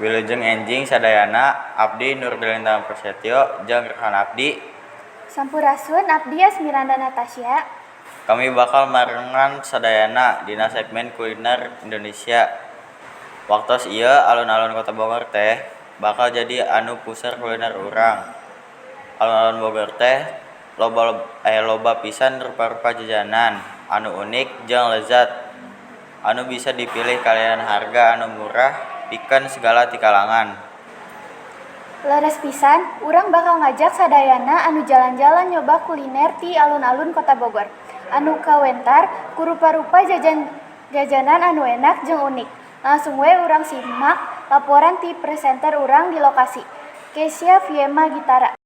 Wilujeng enjing sadayana abdi Nur Delintang Prasetyo jeung rekan abdi Sampurasun abdi Asmiranda Natasha. kami bakal marengan sadayana dina segmen kuliner Indonesia. Waktos ieu alun-alun Kota Bogor teh bakal jadi anu puseur kuliner urang. Alun-alun Bogor teh loba pisan rupa-rupa jajanan anu unik jeung lezat anu bisa dipilih kalian harga anu murah pikeun segala ti kalangan. Leres pisan, urang bakal ngajak sadayana anu jalan-jalan nyoba kuliner ti alun-alun Kota Bogor. Anu kawentar ku rupa-rupa jajanan anu enak jeung unik. Langsung we urang simak laporan ti presenter urang di lokasi. Kesia Viema Gitara.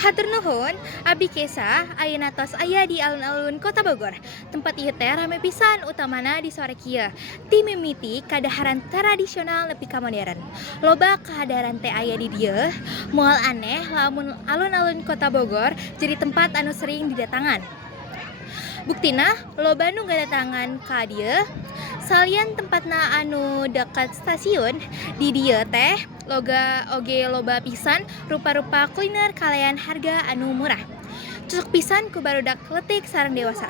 Hatur nuhun, abdi Kesa ayeuna tos aya di alun-alun Kota Bogor. Tempat ieu teh rame pisan utamana di sore kieu. Ti mimiti kadaharan tradisional nepi ka modern. Loba kehadaran teh aya di dieu, moal aneh lamun alun-alun Kota Bogor jadi tempat anu sering didatangan. Buktina loba nu ngadatangan ka dieu salian tempatna anu dekat stasiun di dieu teh loba pisan rupa-rupa kuliner kalayan harga anu murah. Cocok pisan ku barudak leutik sareng dewasa.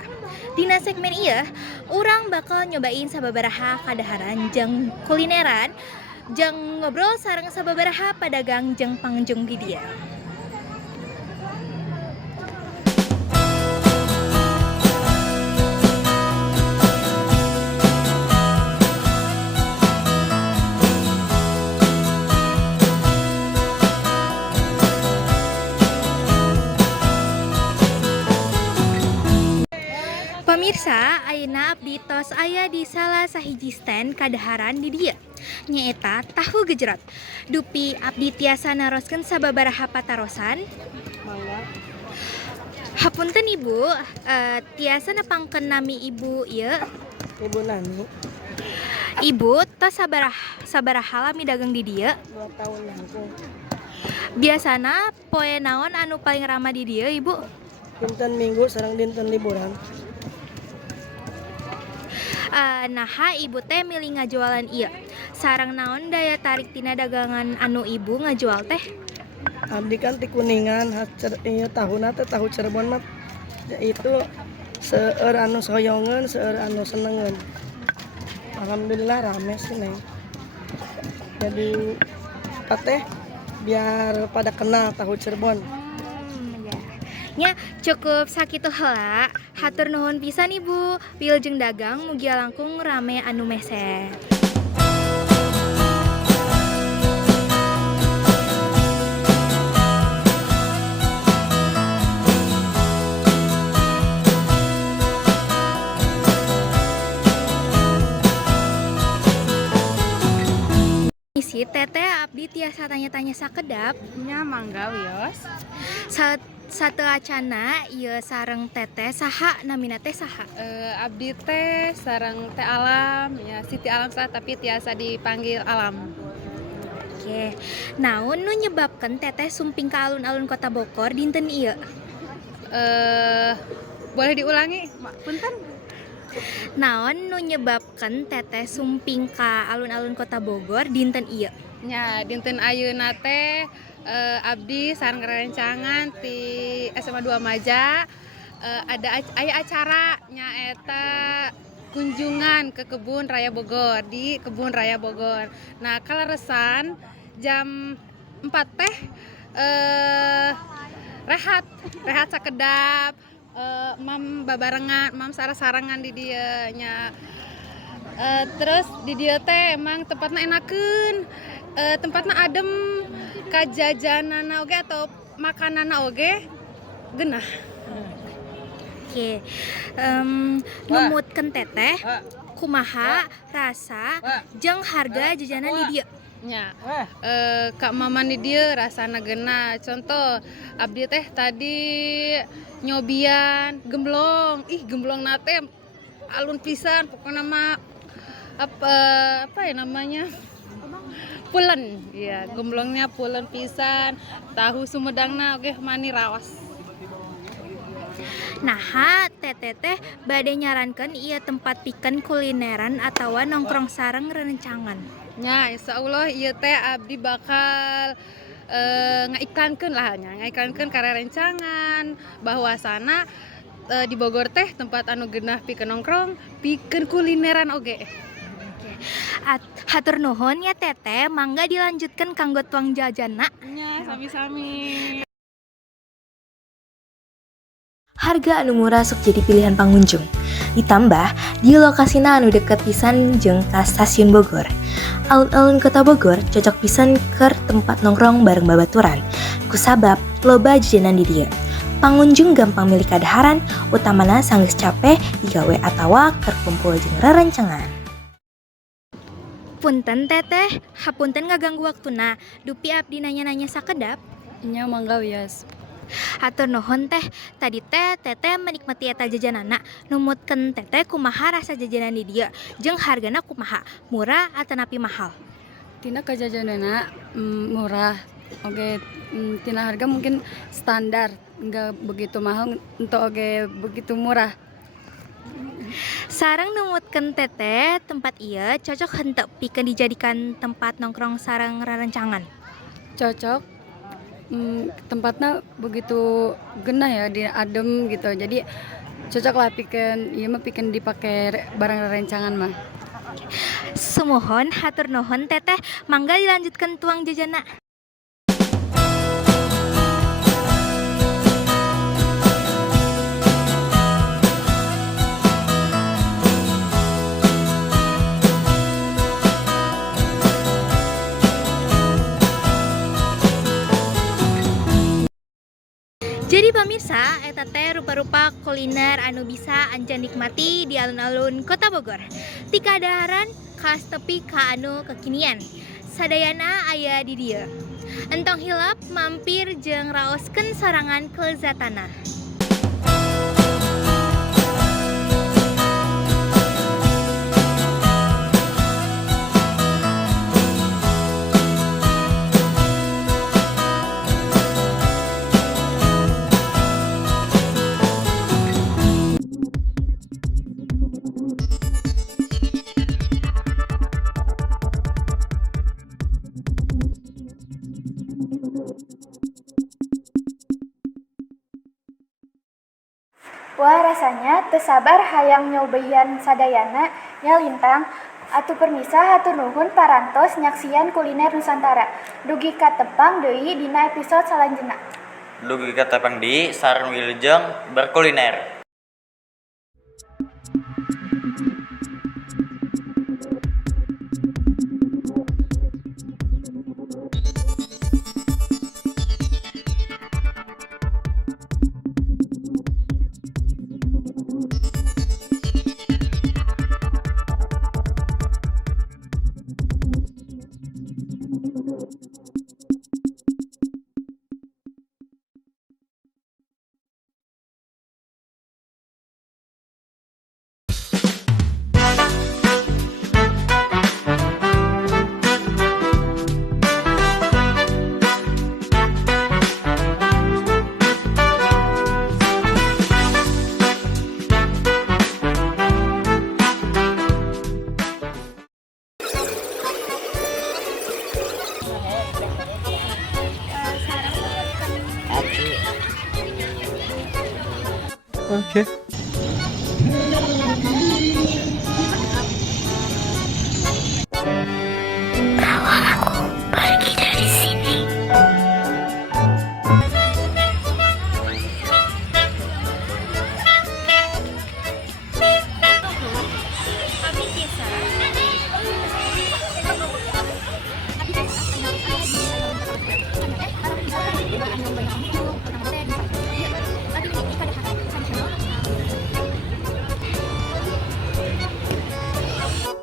Dina segmen ieu urang bakal nyobain sababaraha kadaharan jeung kulineran jeung ngobrol sareng sababaraha padagang jeung pangunjung di dieu. Pemirsa, ayeuna abdi tos aya di salah sahiji stand kadaharan di dieu. Nyaeta tahu gejrot. Dupi abdi tiasa naroskeun sababaraha patarosan. Hapunten Ibu, tiasa nepangkeun nami Ibu ieu? Ibu Nani, Ibu tos sabaraha lami dagang di dieu? 2 tahun langsung. Biasana poe naon anu paling ramah di dieu, Ibu? Dinten Minggu sareng dinten liburan. Naha Ibu teh milih ngajualan ieu. Sareng naon daya tarik tina dagangan anu Ibu ngajual teh? Abdi kan ti Kuningan, ieu tahunna teh tahu Cirebon mah itu seueur anu soyongeun, seueur anu senengeun. Alhamdulillah rame sih Neng. Jadi teh biar pada kenal tahu Cirebon. Nya cukup sakitu heula. Hatur nuhun pisan Ibu. Wilujeng dagang mugia langkung rame anu mese. Isi teteh abdi tiasa tanya-tanya sakedap. Nya mangga wios. Satu acana ieu sareng teteh saha namina teh saha? Abdi teh sareng teh Alam ya Siti Alam sah tapi tiasa dipanggil Alam. Oke. Naon nu nyebabkeun teteh sumping ka alun-alun Kota Bogor dinten ieu? Boleh diulangi? Punten. Naon nu nyebabkeun teteh sumping ka alun-alun Kota Bogor dinten ieu? Nya dinten ayeuna teh abdi sareng rencangan ti SMA 2 Maja ada acara nyaeta kunjungan ke Kebun Raya Bogor di Kebun Raya Bogor. Nah, kalaresan jam 4 teh rehat sakedap mam babarengan, mam sarasarangan di dieu nya. Terus di dieu teh emang tempatna enakeun. Tempatna adem, kajajanana oge atau makanana oge geunah. Oke. Numutkeun teteh kumaha rasa jeung harga jajanan di dieu? Nya Kak Maman di dieu rasana geunah. Contoh abdi teh tadi nyobian gemblong. Ih, gemblong nate alun pisan pokoknya nama apa ya namanya pulen ya gemblongnya pulen pisan tahu sumedangna oke mani rawas. Nah, teteh bade nyarankan ia tempat pikeun kulineran atawa nongkrong sareng rencangan. Ya insya Allah iya teh abdi bakal ngaiklankeun lah nya ngaiklankeun karya rencangan bahwasana di Bogor teh tempat anu geunah pikeun nongkrong pikeun kulineran oge. Hatur nuhun ya teteh, mangga dilanjutkan kanggo tuang jajana. Ya sami-sami. Harga anu murah sok jadi pilihan pengunjung. Ditambah, di lokasina anu deket pisan jeung ka stasiun Bogor. Alun-alun kota Bogor cocok pisan keur tempat nongkrong bareng babaturan. Kusabab loba jajanan di dieu. Pengunjung gampang milih kadaharan, utamana sanggeus capek digawe atawa keur kumpul jeung rerencangan. Punten teteh, hapunten ngaganggu waktuna. Dupi abdi nanya-nanya sakedap. Nya mangga wias. Hatur nuhun teh, tadi teteh menikmati eta jajanana. Numutkeun teteh kumaha rasa jajanan di dieu, jeung hargana kumaha, murah atau napi mahal? Tina kajajanana murah. Oke, tina harga mungkin standar, enggak begitu mahal untuk oke begitu murah. Sareng numutkeun teteh, tempat ieu cocok henteu pikeun dijadikan tempat nongkrong sareng rerencangan. Cocok. Tempatnya begitu genah ya, di adem gitu. Jadi cocok lah pikeun ieu mah pikeun dipake barang rencangan mah. Sumuhun hatur nuhun teteh, mangga dilanjutkan tuang jajana. Jadi pamirsa, eta teh rupa-rupa kuliner anu bisa anjan nikmati di alun-alun Kota Bogor. Ti kadaharan khas tepi ka anu kekinian. Sadayana aya di dieu. Entong hilap mampir jeung raoskeun sorangan kelezatana. Wah rasanya tersabar hayang nyobayan sadayana nya lintang. Atuh permisa hatur nuhun parantos nyaksian kuliner Nusantara. Dugi katepang deui dina episode salanjutna. Dugi katepang di sareng wilujeng berkuliner. Oke.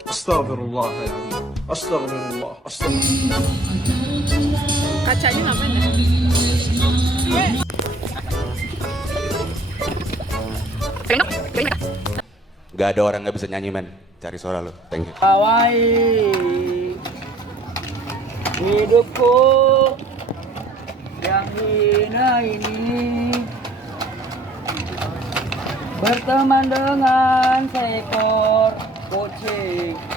Astagfirullah ya Allah. Astagfirullah. Astagfirullah. Kacanya ngapain deh? Gak ada orang nggak bisa nyanyi men. Cari suara lu. Thank you. Kawai hidupku yang hina ini berteman dengan seekor kucing.